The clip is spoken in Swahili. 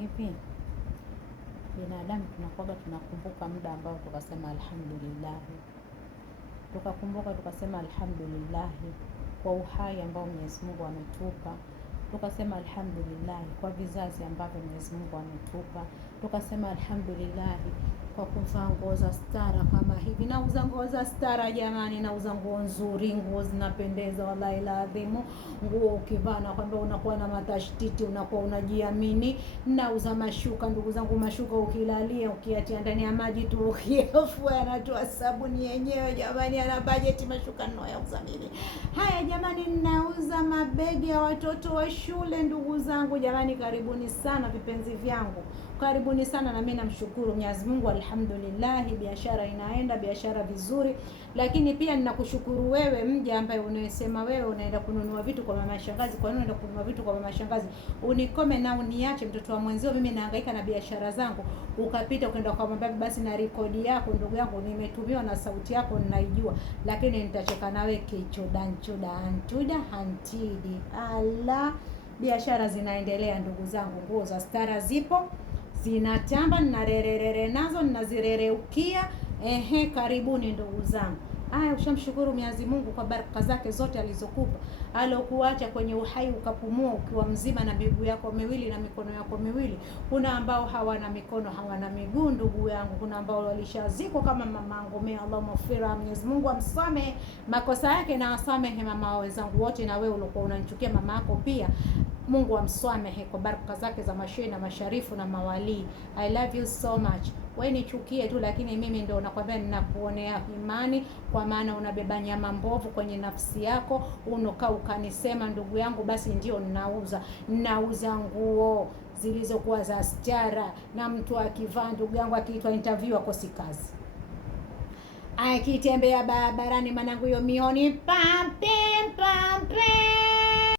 hivi binadamu tunakumbuka muda ambao tukasema alhamdulillah, tukasema alhamdulillah kwa uhai ambao Mwenyezi Mungu ametupa, tukasema alhamdulillah kwa vizazi ambavyo Mwenyezi Mungu ametupa, tukasema alhamdulillah kwa kuvaa nguo za stara kama hivi. Nauza nguo za stara jamani, nauza nguo nzuri, nguo zinapendeza wallahi laadhimu. Nguo ukivaa na kwamba unakuwa na matashtiti, unakuwa unajiamini. Nauza mashuka ndugu zangu, mashuka ukilalia ukiatia ndani ya maji tu ukiafua yanatoa sabuni yenyewe jamani, ana budget mashuka ninayouza mimi. Haya jamani, ninauza mabegi ya watoto wa shule ndugu zangu jamani, karibuni sana vipenzi vyangu. Karibuni sana, na mimi namshukuru Mwenyezi Mungu alhamdulillah, biashara inaenda, biashara vizuri. Lakini pia ninakushukuru wewe mja ambaye unasema wewe unaenda kununua vitu kwa mama shangazi. Kwa nini unaenda kununua vitu kwa mama shangazi? Unikome na uniache mtoto wa mwenzio, mimi nahangaika na biashara zangu, ukapita ukaenda kwa mama basi na rekodi yako ndugu yangu nimetumiwa na sauti yako ninaijua, lakini nitacheka nawe kichoda antuda hantidi. Ala, biashara zinaendelea ndugu zangu, nguo za stara zipo zinatamba, ninarerere nazo, ninazirereukia. Karibuni ndugu zangu. Ushamshukuru Mwenyezi Mungu kwa baraka zake zote alizokupa, alokuacha kwenye uhai ukapumua ukiwa mzima na miguu yako miwili na mikono yako miwili. Kuna ambao hawana mikono hawana miguu ndugu yangu, kuna ambao walishazikwa kama mamangu mimi, Allah mghfira, Mwenyezi Mungu amsamehe makosa yake na asamehe mama wenzangu wote, na wewe ulikuwa unanichukia mama yako pia Mungu amsamehe kwa baraka zake za mashehe na masharifu na mawali. I love you so much. Wewe nichukie tu, lakini mimi ndio nakwambia ninakuonea imani, kwa maana unabeba nyama mbovu kwenye nafsi yako, unokaa ukanisema ndugu yangu, basi ndio ninauza nguo zilizokuwa za stara, na mtu akivaa ndugu yangu akiitwa interview akosi kazi. Akitembea barabarani manangu hiyo mioni pampe